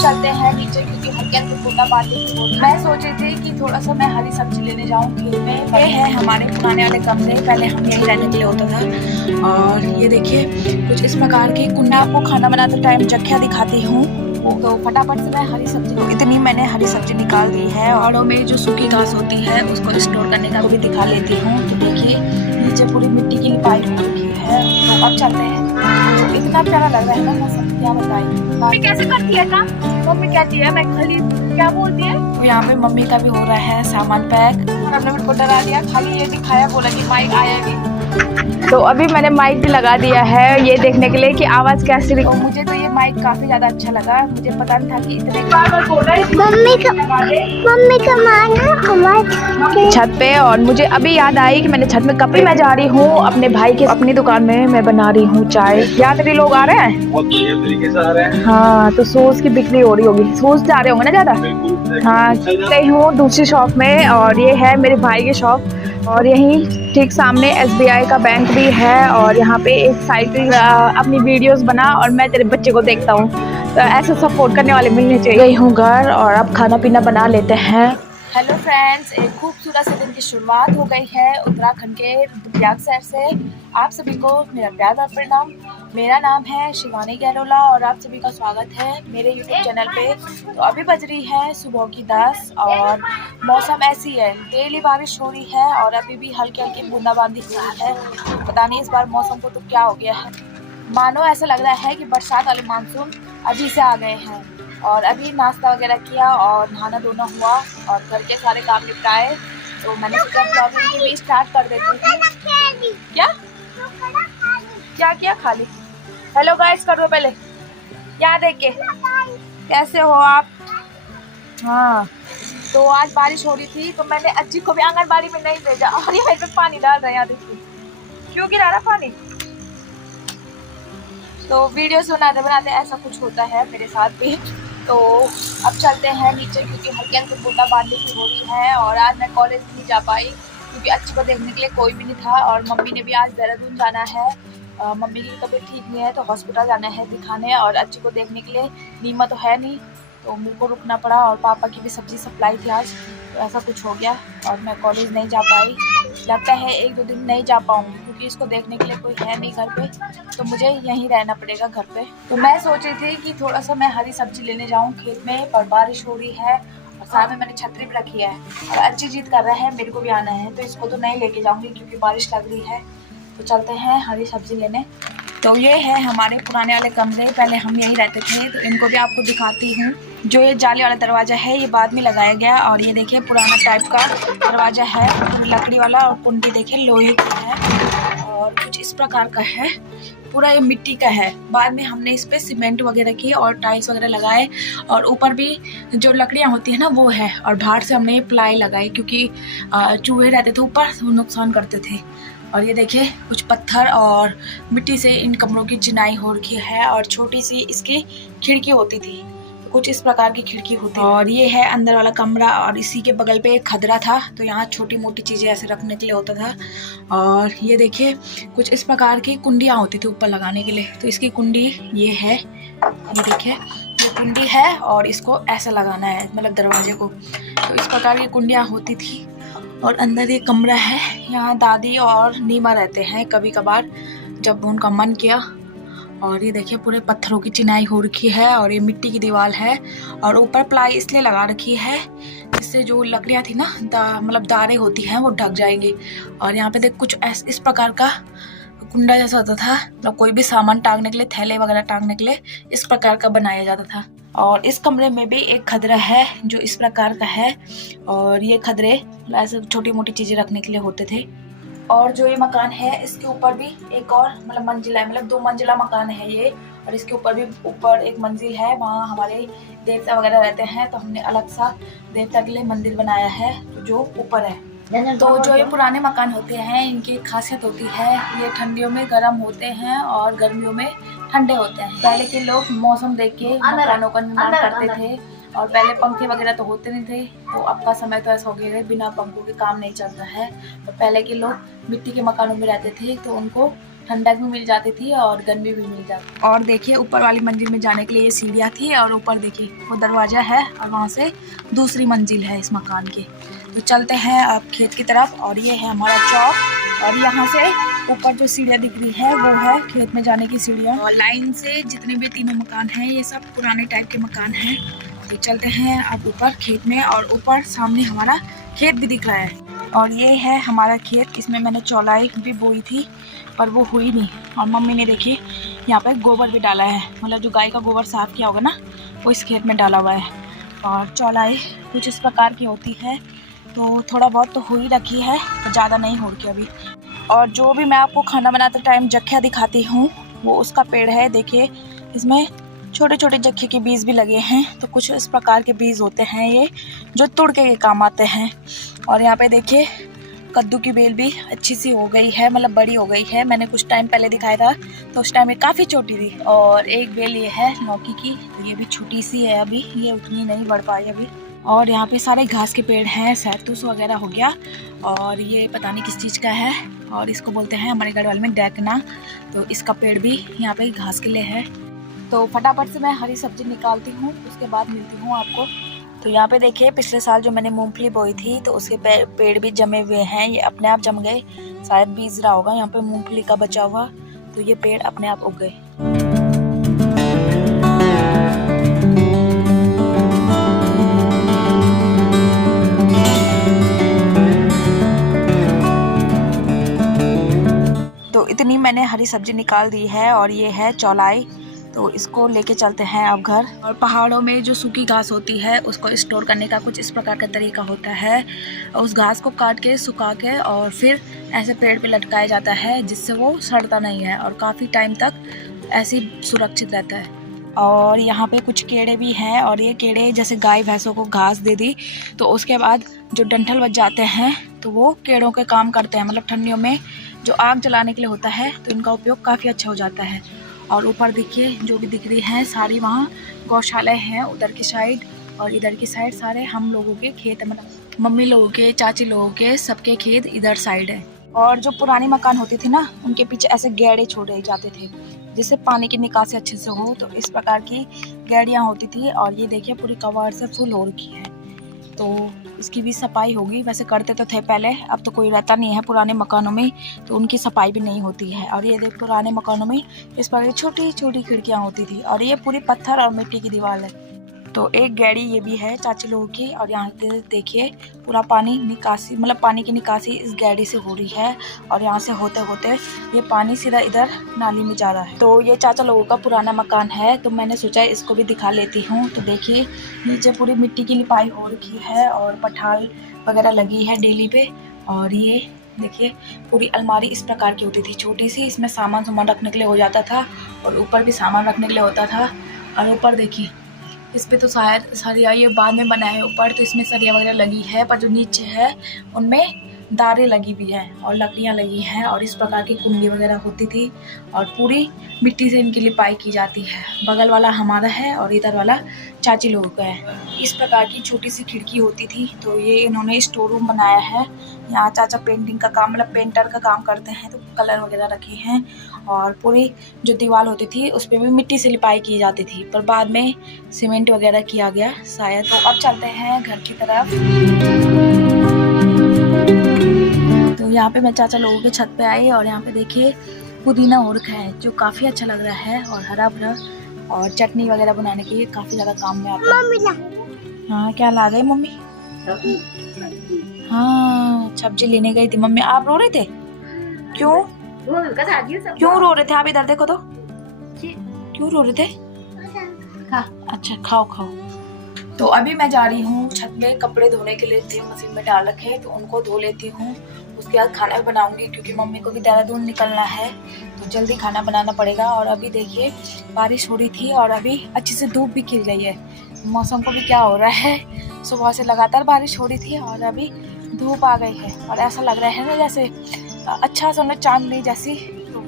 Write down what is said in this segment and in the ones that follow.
चलते हैं नीचे क्योंकि हल्के हल्के बूंदाबांदी हो रही है। मैं सोच रही थी कि थोड़ा सा मैं हरी सब्जी लेने जाऊँ खेत में। ये है हमारे पुराने वाले कमरे, पहले हम यहीं रहने के लिए होता था। और ये देखिए कुछ इस प्रकार की कुंडी। आपको खाना बनाते टाइम जख्या दिखाती हूँ, तो फटाफट से मैं हरी सब्जी को इतनी मैंने हरी सब्जी निकाल दी है। और में जो सूखी घास होती है उसको स्टोर करने का भी दिखा लेती हूँ। तो देखिए नीचे पूरी मिट्टी की लिपाई हो रखी है। तो अब चलते हैं। तो इतना प्यारा लग रहा है ना, मैं सब क्या बताई। मम्मी कैसे करती है काम? मम्मी कहती है मैं खाली क्या बोलती है। तो यहाँ पे मम्मी का भी हो रहा है सामान पैक। हमने मेरे को डरा दिया, खाली ये दिखाया, बोला कि माइक आएगी। तो अभी मैंने माइक भी लगा दिया है ये देखने के लिए कि आवाज कैसी दिखती है। मुझे तो ये माइक काफी ज्यादा अच्छा लगा, मुझे पता नहीं था कि इतने मम्मी का माना छत पे। और मुझे अभी याद आई कि मैंने छत में कपड़े मैं जा रही हूँ अपने भाई के अपनी दुकान में, मैं बना रही हूँ चाय। यहाँ तेरे लोग आ रहे हैं, बहुत बढ़िया तरीके से आ रहे हैं। हाँ तो सूज की बिक्री हो रही होगी, सूज जा रहे होंगे ना ज्यादा। हाँ गई हूँ दूसरी शॉप में, और ये है मेरे भाई की शॉप। और यहीं ठीक सामने SBI का बैंक भी है। और यहाँ पे एक साइकिल अपनी वीडियोस बना और मैं तेरे बच्चे को देखता हूँ, तो ऐसे सपोर्ट करने वाले मिलने चाहिए। गई हूँ घर और अब खाना पीना बना लेते हैं। हेलो फ्रेंड्स, एक खूबसूरत से दिन की शुरुआत हो गई है उत्तराखंड के रुद्रप्रयाग शहर से। आप सभी को मेरा प्यार और प्रणाम। मेरा नाम है शिवानी गहलोला और आप सभी का स्वागत है मेरे YouTube चैनल पे। तो अभी बज रही है सुबह की 10 और मौसम ऐसी है, डेली बारिश हो रही है और अभी भी हल्की हल्की बूंदाबांदी हो रही है। पता नहीं इस बार मौसम को तो क्या हो गया है, मानो ऐसा लग रहा है कि बरसात वाले मानसून अभी से आ गए हैं। और अभी नाश्ता वगैरह किया और नहाना धोना हुआ और घर के सारे काम निपटाए, तो मैंने सोचा ब्लॉगिंग की भी स्टार्ट कर देती हूँ। क्या क्या किया खाली? हेलो गाइस करो पहले, क्या देख के कैसे हो आप? हाँ तो आज बारिश हो रही थी तो मैंने अज्जी को भी आंगनबाड़ी में नहीं भेजा। और ये मेरे पे पानी डाल रहे हैं, देखिए क्यों गिरा रहा पानी। तो वीडियोस बनाते बनाते ऐसा कुछ होता है मेरे साथ भी। तो अब चलते हैं नीचे क्योंकि हल्की हल्की बूंदाबांदी की हो रही है। और आज मैं कॉलेज नहीं जा पाई क्योंकि अच्छी को देखने के लिए कोई भी नहीं था। और मम्मी ने भी आज देहरादून जाना है, मम्मी की तबीयत ठीक नहीं है तो हॉस्पिटल जाना है दिखाने। और अच्छी को देखने के लिए नीमा तो है नहीं तो मेरे को रुकना पड़ा। और पापा की भी सब्जी सप्लाई थी आज, तो ऐसा कुछ हो गया और मैं कॉलेज नहीं जा पाई। लगता है 1-2 दिन नहीं जा पाऊंगी क्योंकि इसको देखने के लिए कोई है नहीं घर पे, तो मुझे यहीं रहना पड़ेगा घर पे। तो मैं सोच रही थी कि थोड़ा सा मैं हरी सब्जी लेने जाऊं खेत में, पर बारिश हो रही है और साथ में मैंने छतरी भी रखी है। और अच्छी जिद कर रहा है मेरे को भी आना है, तो इसको तो नहीं लेके जाऊंगी क्योंकि बारिश लग रही है। तो चलते हैं हरी सब्जी लेने। तो ये है हमारे पुराने वाले कमरे, पहले हम यहीं रहते थे। तो इनको भी आपको दिखाती हूँ। जो ये जाली वाला दरवाजा है ये बाद में लगाया गया। और ये देखिए पुराना टाइप का दरवाजा है, लकड़ी वाला। और कुंडी देखिए लोहे की है और कुछ इस प्रकार का है। पूरा ये मिट्टी का है। बाद में हमने इस पे सीमेंट वगैरह की और टाइल्स वगैरह लगाए। और ऊपर भी जो लकड़ियाँ होती है ना वो है। और बाहर से हमने ये प्लाई लगाई क्योंकि चूहे रहते थे ऊपर, वो नुकसान करते थे। और ये देखिए कुछ पत्थर और मिट्टी से इन कमरों की चिनाई हो रखी है। और छोटी सी इसकी खिड़की होती थी, तो कुछ इस प्रकार की खिड़की होती है। और ये है अंदर वाला कमरा और इसी के बगल पे एक खदरा था, तो यहाँ छोटी मोटी चीजें ऐसे रखने के लिए होता था। और ये देखिए कुछ इस प्रकार की कुंडियाँ होती थी ऊपर लगाने के लिए। तो इसकी कुंडी ये है, ये देखिए ये कुंडी है और इसको ऐसा लगाना है, मतलब दरवाजे को। तो इस प्रकार की कुंडियाँ होती थी। और अंदर ये कमरा है, यहाँ दादी और नीमा रहते हैं कभी कभार जब उनका मन किया। और ये देखिए पूरे पत्थरों की चिनाई हो रखी है और ये मिट्टी की दीवार है। और ऊपर प्लाई इसलिए लगा रखी है जिससे जो लकड़ियाँ थी ना मतलब दारें होती हैं वो ढक जाएंगी। और यहाँ पे देख कुछ इस प्रकार का कुंडा जैसा होता था, मतलब कोई भी सामान टांगने के लिए, थैले वगैरह टांगने के लिए इस प्रकार का बनाया जाता था। और इस कमरे में भी एक खदरा है जो इस प्रकार का है। और ये खदरे ऐसे छोटी मोटी चीजें रखने के लिए होते थे। और जो ये मकान है इसके ऊपर भी एक और मतलब मंजिला है, मतलब 2 मंजिला मकान है ये। और इसके ऊपर भी ऊपर एक मंजिल है, वहाँ हमारे देवता वगैरह रहते हैं, तो हमने अलग सा देवता के लिए मंदिर बनाया है जो ऊपर है। तो जो ये पुराने मकान होते हैं इनकी खासियत होती है, ये ठंडियों में गर्म होते हैं और गर्मियों में ठंडे होते हैं। पहले के लोग मौसम देख के मकानों का निर्माण करते थे। और पहले पंखे वगैरह तो होते नहीं थे, तो अब का समय तो ऐसा हो गया है बिना पंखों के काम नहीं चलता है। तो पहले के लोग मिट्टी के मकानों में रहते थे तो उनको ठंडक भी मिल जाती थी और गर्मी भी मिल जाती। और देखिए ऊपर वाली मंजिल में जाने के लिए ये सीढ़ियाँ थी और ऊपर देखिए वो दरवाज़ा है और वहाँ से दूसरी मंजिल है इस मकान की। तो चलते हैं अब खेत की तरफ और ये है हमारा चौक और यहाँ से ऊपर जो सीढ़ियाँ दिख रही है वो है खेत में जाने की सीढ़ियाँ। और लाइन से जितने भी तीनों मकान हैं ये सब पुराने टाइप के मकान हैं। तो चलते हैं अब ऊपर खेत में और ऊपर सामने हमारा खेत भी दिख रहा है। और ये है हमारा खेत, इसमें मैंने चौलाई भी बोई थी पर वो हुई नहीं। और मम्मी ने देखिए यहाँ पे गोबर भी डाला है, मतलब जो गाय का गोबर साफ़ किया होगा ना वो इस खेत में डाला हुआ है। और चौलाई कुछ इस प्रकार की होती है, तो थोड़ा बहुत तो हो ही रखी है, तो ज़्यादा नहीं हो रखी अभी। और जो भी मैं आपको खाना बनाते टाइम जख्या दिखाती हूँ वो उसका पेड़ है। देखिए इसमें छोटे छोटे जख्ये के बीज भी लगे हैं। तो कुछ इस प्रकार के बीज होते हैं ये जो तुड़के के काम आते हैं। और यहाँ पे देखिए कद्दू की बेल भी अच्छी सी हो गई है, मतलब बड़ी हो गई है। मैंने कुछ टाइम पहले दिखाया था तो उस टाइम ये काफ़ी छोटी थी। और एक बेल ये है लौकी की, तो ये भी छोटी सी है अभी, ये उतनी नहीं बढ़ पाई अभी। और यहाँ पे सारे घास के पेड़ हैं, सैतूस वगैरह हो गया। और ये पता नहीं किस चीज़ का है और इसको बोलते हैं हमारे घर वाले में डैकना। तो इसका पेड़ भी यहाँ पे घास के लिए है। तो फटाफट से मैं हरी सब्जी निकालती हूँ, उसके बाद मिलती हूँ आपको। तो यहाँ पे देखिए पिछले साल जो मैंने मूंगफली बोई थी तो उसके पेड़ भी जमे हुए हैं, ये अपने आप जम गए, शायद बीज रहा होगा यहाँ पे मूंगफली का बचा हुआ, तो ये पेड़ अपने आप उग गए। तो इतनी मैंने हरी सब्जी निकाल दी है और ये है चौलाई, तो इसको लेके चलते हैं अब घर। और पहाड़ों में जो सूखी घास होती है उसको स्टोर करने का कुछ इस प्रकार का तरीका होता है। उस घास को काट के सुखा के और फिर ऐसे पेड़ पे लटकाया जाता है जिससे वो सड़ता नहीं है और काफ़ी टाइम तक ऐसे ही सुरक्षित रहता है। और यहाँ पे कुछ केड़े भी हैं और ये केड़े जैसे गाय भैंसों को घास दे दी तो उसके बाद जो डंठल बच जाते हैं तो वो केड़ों के काम करते हैं, मतलब ठंडियों में जो आग जलाने के लिए होता है तो इनका उपयोग काफ़ी अच्छा हो जाता है। और ऊपर देखिए जो भी दिख रही है सारी वहाँ गौशाला है उधर की साइड, और इधर की साइड सारे हम लोगों के खेत, मतलब मम्मी लोगों के, चाची लोगों के, सबके खेत इधर साइड है। और जो पुरानी मकान होती थी ना उनके पीछे ऐसे गैड़े छोड़े जाते थे जिससे पानी की निकासी अच्छे से हो, तो इस प्रकार की गैड़ियाँ होती थी। और ये देखिए पूरी कबाड़ से फुल हो रखी है, तो इसकी भी सफाई होगी। वैसे करते तो थे पहले, अब तो कोई रहता नहीं है पुराने मकानों में, तो उनकी सफाई भी नहीं होती है। और ये देख पुराने मकानों में इस प्रकार छोटी छोटी खिड़कियाँ होती थी और ये पूरी पत्थर और मिट्टी की दीवार है। तो एक गैड़ी ये भी है चाची लोगों की। और यहाँ पे देखिए पूरा पानी निकासी, मतलब पानी की निकासी इस गैड़ी से हो रही है और यहाँ से होते होते ये पानी सीधा इधर नाली में जा रहा है। तो ये चाचा लोगों का पुराना मकान है, तो मैंने सोचा इसको भी दिखा लेती हूँ। तो देखिए नीचे पूरी मिट्टी की लिपाई हो रखी है और पठाल वगैरह लगी है डेली पे। और ये देखिए पूरी अलमारी इस प्रकार की होती थी छोटी सी, इसमें सामान रखने के लिए हो जाता था और ऊपर भी सामान रखने के लिए होता था। और ऊपर देखिए इस पे तो शायद सरिया ये बाद में बना है ऊपर, तो इसमें सरिया वगैरह लगी है, पर जो नीचे है उनमें दारें लगी भी हैं और लकड़ियाँ लगी हैं। और इस प्रकार की कुंडी वगैरह होती थी और पूरी मिट्टी से इनकी लिपाई की जाती है। बगल वाला हमारा है और इधर वाला चाची लोगों का है। इस प्रकार की छोटी सी खिड़की होती थी, तो ये इन्होंने स्टोर रूम बनाया है। यहाँ चाचा पेंटिंग का काम, मतलब पेंटर का काम करते हैं, तो कलर वगैरह रखे हैं। और पूरी जो दीवार होती थी उस पर भी मिट्टी से लिपाई की जाती थी, पर बाद में सीमेंट वगैरह किया गया शायद। तो अब चलते हैं घर की तरफ। तो यहाँ पे मैं चाचा लोगों के छत पे आई और यहाँ पे देखिए पुदीना हो रखा है जो काफ़ी अच्छा लग रहा है और हरा भरा, और चटनी वगैरह बनाने के लिए काफ़ी ज़्यादा काम में आता है। हाँ क्या ला गई मम्मी? हाँ सब्जी लेने गई थी मम्मी। आप रो रहे थे? क्यों क्यों रो रहे थे आप? इधर देखो तो, क्यों रो रहे थे? अच्छा खाओ खाओ। तो अभी मैं जा रही हूँ छत में कपड़े धोने के लिए, थे मशीन में डाल रखे तो उनको धो लेती हूँ। उसके बाद खाना बनाऊंगी क्योंकि मम्मी को भी देहरादून निकलना है, तो जल्दी खाना बनाना पड़ेगा। और अभी देखिए बारिश हो रही थी और अभी अच्छी से धूप भी खिल गई है। मौसम को भी क्या हो रहा है, सुबह से लगातार बारिश हो रही थी और अभी धूप आ गई है और ऐसा लग रहा है ना जैसे अच्छा सा चांदनी जैसी। तो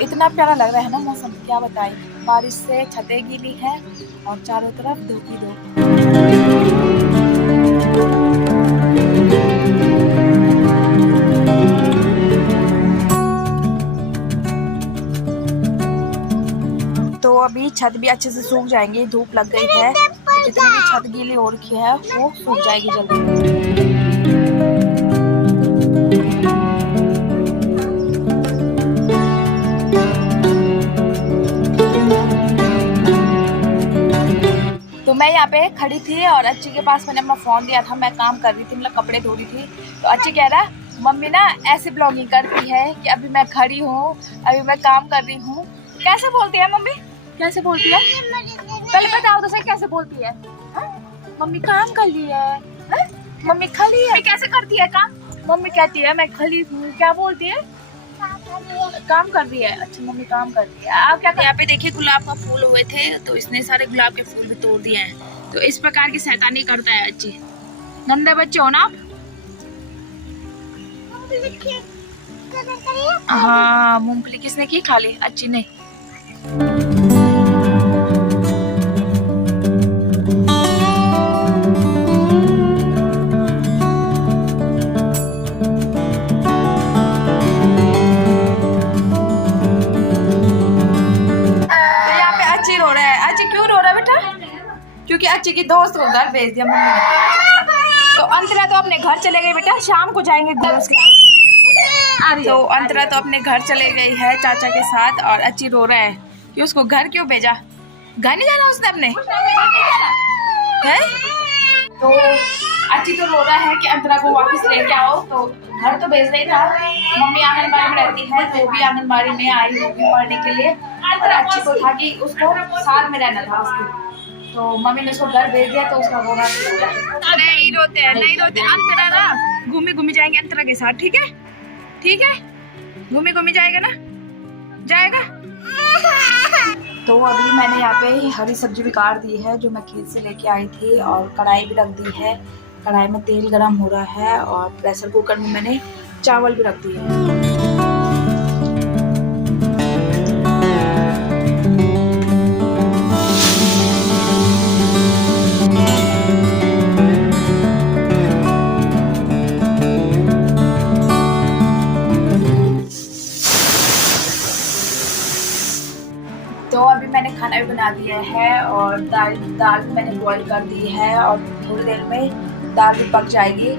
इतना प्यारा लग रहा है ना मौसम, क्या बताएं। बारिश से छतें गीली हैं और चारों तरफ धूप ही धूप। अभी छत भी अच्छे से सूख जाएंगी, धूप लग गई है, जितनी भी छत गीली हो रखी है वो सूख जाएगी जल्दी। तो मैं यहाँ पे खड़ी थी और अच्छी के पास मैंने अपना फ़ोन दिया था, मैं काम कर रही थी, मतलब कपड़े धो रही थी। तो अच्छी कह रहा मम्मी ना ऐसे ब्लॉगिंग करती है कि अभी मैं खड़ी हूँ, अभी मैं काम कर रही हूँ। कैसे बोलती है मम्मी, कैसे बोलती है? पहले बताओ तो सही कैसे बोलती है? मम्मी काम कर रही है, मम्मी खड़ी है। कैसे करती है काम? मम्मी कहती है मैं खड़ी हूँ, क्या बोलती है? काम कर रही है। अच्छा मम्मी काम कर रही है। आप क्या? यहाँ पे देखिए गुलाब का फूल हुए थे तो इसने सारे गुलाब के फूल भी तोड़ दिए हैं। तो इस प्रकार की शैतानी करता है अच्छी। गंदे बच्चे हो ना आप? हाँ मूंगफली किसने की? खा ली अच्छी ने। क्योंकि अच्छी की दोस्त को घर भेज दिया मम्मी ने। तो अंतरा तो अपने घर चले गए बेटा, शाम को जाएंगे दोस्त के। तो अंतरा तो अपने घर चले गई है चाचा के साथ और अच्छी रो रहा है कि उसको घर क्यों भेजा। घर नहीं जाना उसने अपने है? तो अच्छी तो रो रहा है कि अंतरा को वापस लेके आओ। तो घर तो भेज नहीं था, मम्मी आंगनबाड़ी में रहती है तो वो भी आंगनबाड़ी में आई होगी पढ़ने के लिए। और अच्छी को था कि उसको साथ में रहना था उसके, तो मम्मी ने उसको घर भेज दिया तो उसका रोना नहीं रोते हैं, नहीं रोते। अंतरा ना घूमी घूमी जाएंगे अंतरा के साथ, ठीक है? ठीक है घूमी घूमी जाएगा ना, जाएगा। तो अभी मैंने यहाँ पे हरी सब्जी भी काट दी है जो मैं खेत से लेके आई थी, और कढ़ाई भी रख दी है। कढ़ाई में तेल गरम हो रहा है और प्रेशर कुकर में मैंने चावल भी रख दिए हैं। तो अभी मैंने खाना भी बना दिया है और दाल मैंने बॉईल कर दी है और थोड़ी देर में दाल भी पक जाएगी।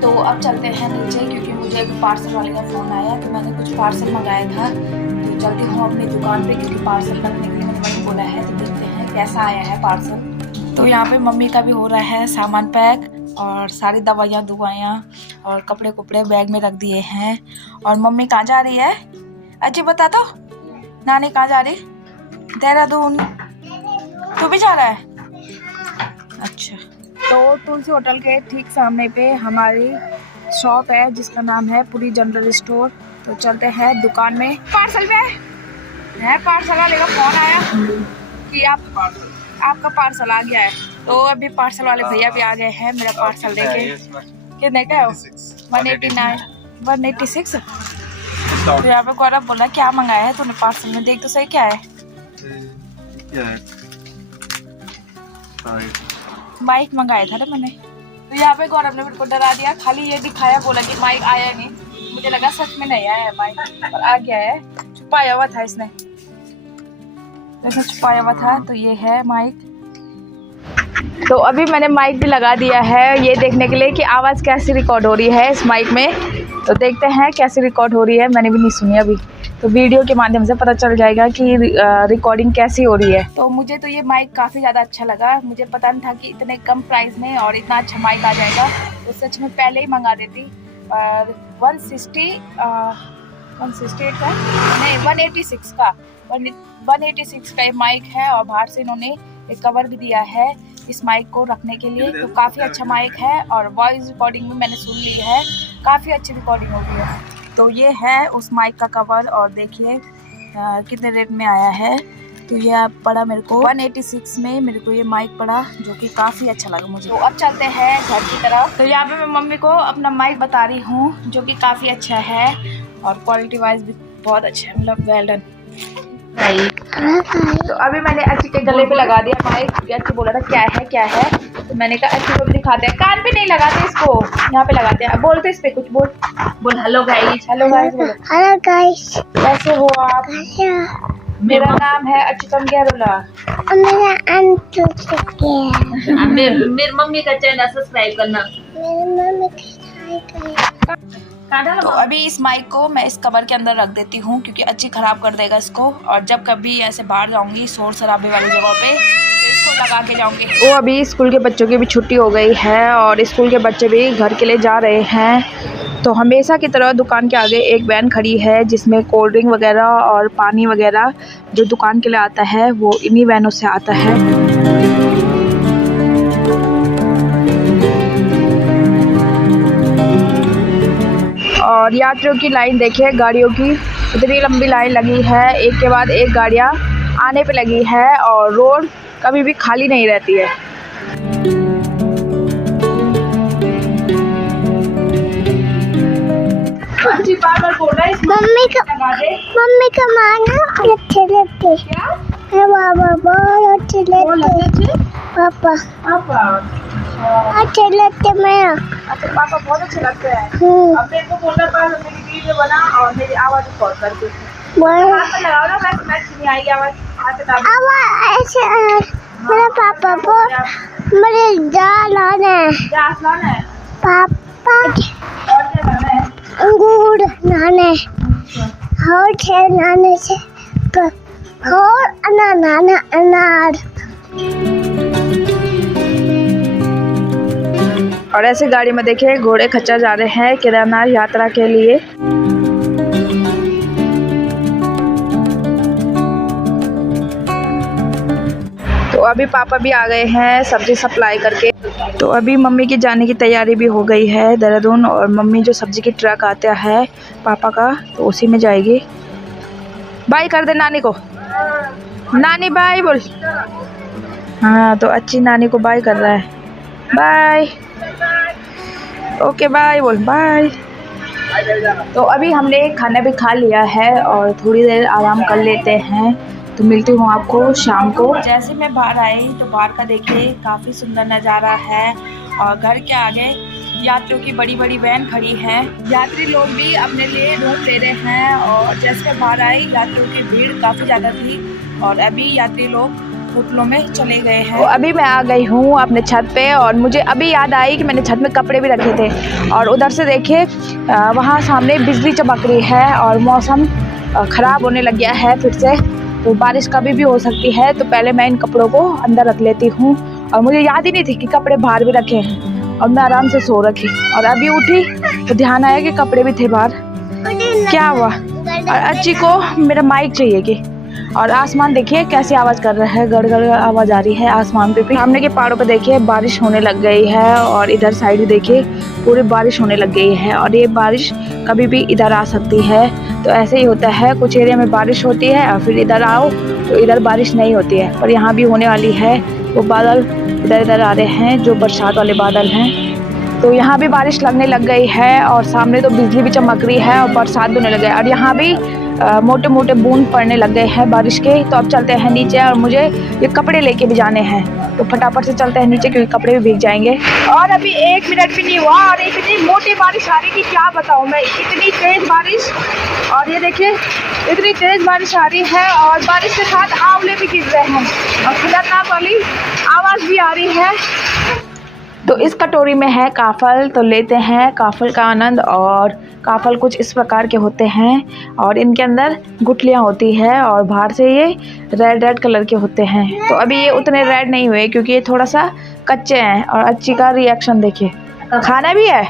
तो अब चलते हैं नीचे क्योंकि मुझे एक पार्सल वाले का फ़ोन आया, तो मैंने कुछ पार्सल मंगाया था। तो चलती हूँ अपनी दुकान पे क्योंकि पार्सल लगने के लिए मैंने वही बोला है। तो देखते हैं कैसा आया है पार्सल। तो यहाँ पे मम्मी का भी हो रहा है सामान पैक, और सारी दवाइयाँ और कपड़े बैग में रख दिए हैं। और मम्मी कहाँ जा रही है? अच्छी बता तो, नानी कहाँ जा रही? देहरादून। तू भी जा रहा है? अच्छा। तो तुलसी होटल के ठीक सामने पे हमारी शॉप है जिसका नाम है पुरी जनरल स्टोर। तो चलते हैं दुकान में। पार्सल में है, पार्सल वाले का फोन आया कि आपका पार्सल आ गया है। तो अभी पार्सल वाले भैया भी आ गए हैं मेरा पार्सल लेके। कितने का है? 186। तो यहाँ पे गौरव बोला क्या मंगाया है तूने पार्सल में, देख तो सही क्या है। माइक मंगाया था ना मैंने। तो यहाँ पे गौरव ने मेरे को डरा दिया, खाली ये दिखाया, बोला कि माइक आया नहीं। मुझे लगा सच में नहीं आया है माइक, पर आ गया है। छुपाया हुआ था इसने, जैसे छुपाया हुआ था। तो ये है माइक। तो अभी मैंने माइक भी लगा दिया है ये देखने के लिए कि आवाज़ कैसी रिकॉर्ड हो रही है इस माइक में। तो देखते हैं कैसी रिकॉर्ड हो रही है, मैंने भी नहीं सुनी अभी। तो वीडियो के माध्यम से पता चल जाएगा कि रिकॉर्डिंग कैसी हो रही है। तो मुझे तो ये माइक काफ़ी ज़्यादा अच्छा लगा। मुझे पता नहीं था कि इतने कम प्राइस में और इतना अच्छा माइक आ जाएगा। तो सच में पहले ही मंगा देती। और 168 का नहीं, 186 का ये माइक है। और बाहर से इन्होंने एक कवर भी दिया है इस माइक को रखने के लिए। तो काफ़ी अच्छा माइक है और वॉइस रिकॉर्डिंग भी मैंने सुन ली है, काफ़ी अच्छी रिकॉर्डिंग हो गई है। तो ये है उस माइक का कवर और देखिए कितने रेट में आया है। तो ये पड़ा मेरे को 186 में मेरे को ये माइक पड़ा, जो कि काफ़ी अच्छा लगा मुझे। तो अब चलते हैं घर की तरफ। तो यहाँ पे मैं मम्मी को अपना माइक बता रही हूँ जो कि काफ़ी अच्छा है और क्वालिटी वाइज भी बहुत अच्छा है, मतलब वेल डन। तो अभी मैंने अच्छी के गले पे लगा दिया माइक। अच्छी बोला था क्या है, तो मैंने कहा अच्छी को भी दिखाते हैं। कान पे नहीं लगाते इसको, यहाँ पे लगाते हैं। बोलते इस पे कुछ बोल हेलो गाइस। हेलो गाइस बोलो। हेलो गाइस, कैसे हो आप? मेरा नाम है अच्युतम गहलोला। मेरा अंतुल मेरी मम्मी का चैनल सब्सक्राइब करना। तो अभी इस माइक को मैं इस कवर के अंदर रख देती हूँ क्योंकि अच्छी ख़राब कर देगा इसको, और जब कभी ऐसे बाहर जाऊँगी शोर शराबे वाली जगह पे तो इसको लगा के जाऊँगी। वो अभी स्कूल के बच्चों की भी छुट्टी हो गई है और स्कूल के बच्चे भी घर के लिए जा रहे हैं। तो हमेशा की तरह दुकान के आगे एक वैन खड़ी है जिसमें कोल्ड ड्रिंक वगैरह और पानी वगैरह जो दुकान के लिए आता है वो इन्हीं वैनों से आता है। और यात्रियों की लाइन देखिए, गाड़ियों की इतनी लंबी लाइन लगी है, एक के बाद एक गाड़ियाँ आने पे लगी है और रोड कभी भी खाली नहीं रहती है। बार बोल रहा है मम्मी का माना अच्छे लगते बाबा बहुत अच्छे लगते पापा अच्छे लगते मैं। अच्छा पापा बहुत अच्छे लगते हैं। अब मेरे को बोलना पड़ा मेरी वीडियो बना और मेरी आवाज़ रिकॉर्ड करके हाथ पे लगाओ ना, मैच नहीं आएगी आवाज़। आवाज़ ऐसे मेरा पापा बहुत मेरे जाल लाना है पापा और क्या करना है? अंगूर नाने और खेल नाने से और अनार। और ऐसे गाड़ी में देखिए घोड़े खच्चर जा रहे हैं केदारनाथ यात्रा के लिए। तो अभी पापा भी आ गए हैं सब्जी सप्लाई करके। तो अभी मम्मी की जाने की तैयारी भी हो गई है देहरादून, और मम्मी जो सब्जी की ट्रक आता है पापा का तो उसी में जाएगी। बाय कर दे नानी को, नानी बाय बोल। हाँ तो अच्छी नानी को बाय कर रहा है, बाय। ओके बाय बोल, बाय। तो अभी हमने खाना भी खा लिया है और थोड़ी देर आराम कर लेते हैं। तो मिलती हूँ आपको शाम को। जैसे मैं बाहर आई तो बाहर का देखिए काफ़ी सुंदर नज़ारा है और घर के आगे यात्रियों की बड़ी बड़ी वैन खड़ी है। यात्री लोग भी अपने लिए रूम ले रहे हैं और जैसे मैं बाहर आई यात्रियों की भीड़ काफ़ी ज़्यादा थी और अभी यात्री लोग होटलों में चले गए हैं। तो अभी मैं आ गई हूँ अपने छत पे और मुझे अभी याद आई कि मैंने छत में कपड़े भी रखे थे। और उधर से देखिए वहाँ सामने बिजली चमक रही है और मौसम ख़राब होने लग गया है फिर से, तो बारिश कभी भी हो सकती है। तो पहले मैं इन कपड़ों को अंदर रख लेती हूँ और मुझे याद ही नहीं थी कि कपड़े बाहर भी रखे हैं और मैं आराम से सो रखी और अभी उठी तो ध्यान आया कि कपड़े भी थे बाहर। क्या हुआ? और अच्छी को मेरा माइक चाहिए कि। और आसमान देखिए कैसी आवाज़ कर रहा है, गड़गड़ आवाज़ आ रही है आसमान पे भी। सामने के पहाड़ों पे देखिए बारिश होने लग गई है और इधर साइड देखिए पूरी बारिश होने लग गई है और ये बारिश कभी भी इधर आ सकती है। तो ऐसे ही होता है, कुछ एरिया में बारिश होती है और फिर इधर आओ तो इधर बारिश नहीं होती है, पर यहाँ भी होने वाली है। वो बादल इधर इधर आ रहे हैं जो बरसात वाले बादल हैं, तो यहाँ भी बारिश लगने लग गई है और सामने तो बिजली भी चमक रही है और बरसात भी होने लग गई और यहाँ भी मोटे मोटे बूंद पड़ने लग गए हैं बारिश के। तो अब चलते हैं नीचे और मुझे ये कपड़े लेके भी जाने हैं, तो फटाफट से चलते हैं नीचे क्योंकि कपड़े भी भीग जाएंगे। और अभी 1 मिनट भी नहीं हुआ और इतनी मोटी बारिश आ रही थी, क्या बताऊँ मैं, इतनी तेज़ बारिश। और ये देखिए इतनी तेज़ बारिश आ रही है और बारिश के साथ आंवले भी गिर रहे हैं और खतरनाक वाली आवाज़ भी आ रही है। तो इस कटोरी में है काफ़ल, तो लेते हैं काफ़ल का आनंद। और काफ़ल कुछ इस प्रकार के होते हैं और इनके अंदर गुठलियाँ होती है और बाहर से ये रेड कलर के होते हैं। तो अभी ये उतने रेड नहीं हुए क्योंकि ये थोड़ा सा कच्चे हैं। और अच्छी का रिएक्शन देखिए, खाना भी है,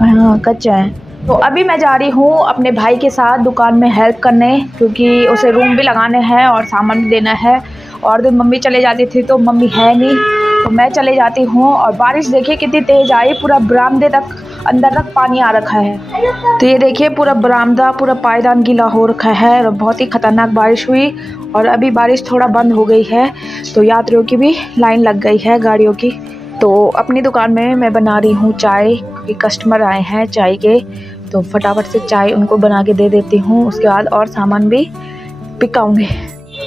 हाँ कच्चे हैं। तो अभी मैं जा रही हूँ अपने भाई के साथ दुकान में हेल्प करने क्योंकि उसे रूम भी लगाने हैं और सामान भी देना है। और दिन मम्मी चले जाती थी तो मम्मी है नहीं तो मैं चले जाती हूँ। और बारिश देखिए कितनी तेज़ आई, पूरा बरामदे तक अंदर तक पानी आ रखा है। तो ये देखिए पूरा बरामदा पूरा पायदान गीला हो रखा है और बहुत ही ख़तरनाक बारिश हुई। और अभी बारिश थोड़ा बंद हो गई है तो यात्रियों की भी लाइन लग गई है गाड़ियों की। तो अपनी दुकान में मैं बना रही हूँ चाय क्योंकि कस्टमर आए हैं चाय के, तो फटाफट से चाय उनको बना के दे देती हूँ। उसके बाद और सामान भी पिकाऊँगी।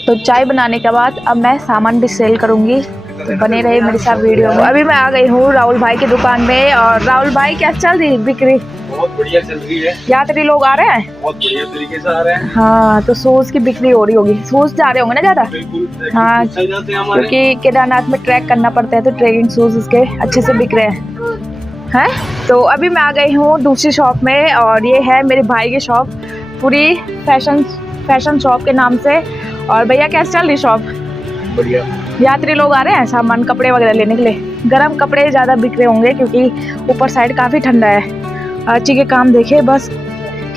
तो चाय बनाने के बाद अब मैं सामान भी सेल करूँगी, तो बने रहे मेरे साथ वीडियो में। अभी मैं आ गई हूँ राहुल भाई की दुकान में। और राहुल भाई क्या चल रही बिक्री? बहुत बढ़िया चल रही है। यात्री लोग आ रहे हैं? बहुत बढ़िया तरीके से आ रहे हैं। हाँ, तो शूज की बिक्री हो रही होगी। शूज जा रहे होंगे ना ज्यादा? बिल्कुल। हाँ, चल जाते हैं हमारे। क्योंकि केदारनाथ में ट्रैक करना पड़ता है, तो ट्रेकिंग शूज उसके अच्छे से बिक रहे हैं। तो अभी मैं आ गई हूँ दूसरी शॉप में, और ये है मेरे भाई की शॉप, पूरी फैशन शॉप के नाम से। और भैया कैसे चल रही शॉप? बढ़िया। यात्री लोग आ रहे हैं सामान कपड़े वगैरह लेने के लिए। गर्म कपड़े ज़्यादा बिक रहे होंगे क्योंकि ऊपर साइड काफ़ी ठंडा है। आची के काम देखे, बस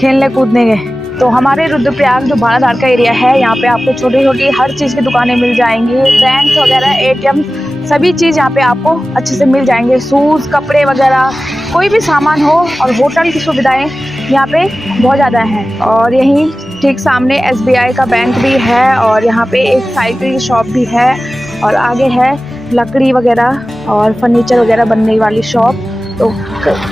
खेलने कूदने गए। तो हमारे रुद्रप्रयाग जो बालाधार का एरिया है, यहाँ पे आपको छोटी छोटी हर चीज़ की दुकानें मिल जाएंगी। बैंक्स वगैरह, ATM, सभी चीज़ यहाँ पे आपको अच्छे से मिल जाएंगे। शूज़, कपड़े वगैरह, कोई भी सामान हो। और होटल की सुविधाएं यहाँ पे बहुत ज़्यादा हैं। और यहीं ठीक सामने SBI का बैंक भी है, और यहाँ पे एक साइकिल की शॉप भी है, और आगे है लकड़ी वगैरह और फर्नीचर वगैरह बनने वाली शॉप। तो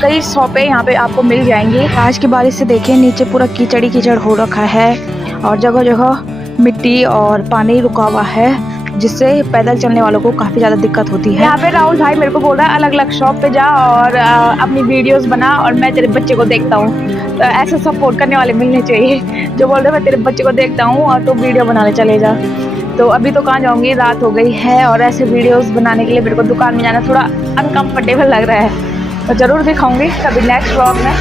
कई शॉपें यहाँ पे आपको मिल जाएंगी। आज की बारिश से देखिए नीचे पूरा कीचड़ कीचड़ हो रखा है, और जगह जगह मिट्टी और पानी रुका हुआ है, जिससे पैदल चलने वालों को काफ़ी ज़्यादा दिक्कत होती है। यहाँ पे राहुल भाई मेरे को बोल रहा है अलग अलग शॉप पे जा और अपनी वीडियोस बना, और मैं तेरे बच्चे को देखता हूँ। तो ऐसे सपोर्ट करने वाले मिलने चाहिए जो बोल रहे मैं तेरे बच्चे को देखता हूँ और तो वीडियो बनाने चले जा। तो अभी तो कहाँ जाऊँगी, रात हो गई है, और ऐसे वीडियोस बनाने के लिए मेरे को दुकान में जाना थोड़ा अनकम्फर्टेबल लग रहा है। तो ज़रूर दिखाऊंगी कभी नेक्स्ट व्लॉग में।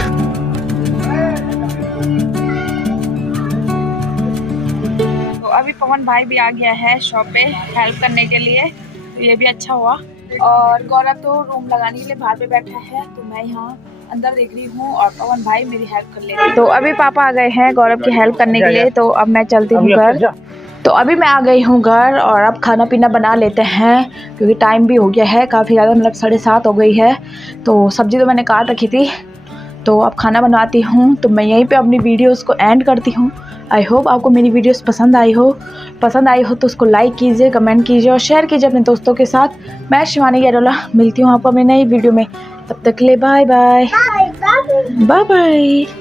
तो अभी पवन भाई भी आ गया है शॉप पे हेल्प करने के लिए, तो ये भी अच्छा हुआ। और गौरव तो रूम लगाने के लिए बाहर पे बैठा है, तो मैं यहाँ अंदर देख रही हूँ और पवन भाई मेरी हेल्प कर ले रहे हैं। तो अभी पापा आ गए हैं गौरव की हेल्प करने के लिए, तो अब मैं चलती हूँ घर। तो अभी मैं आ गई हूँ घर, और अब खाना पीना बना लेते हैं क्योंकि टाइम भी हो गया है काफ़ी ज़्यादा, मतलब 7:30 हो गई है। तो सब्ज़ी तो मैंने काट रखी थी, तो अब खाना बनाती हूँ। तो मैं यहीं पे अपनी वीडियोस को एंड करती हूँ। आई होप आपको मेरी वीडियोस पसंद आई हो तो उसको लाइक कीजिए, कमेंट कीजिए और शेयर कीजिए अपने दोस्तों के साथ। मैं शिवानी गैरोला मिलती हूँ आपको अपनी नई वीडियो में, तब तक के लिए बाय बाय।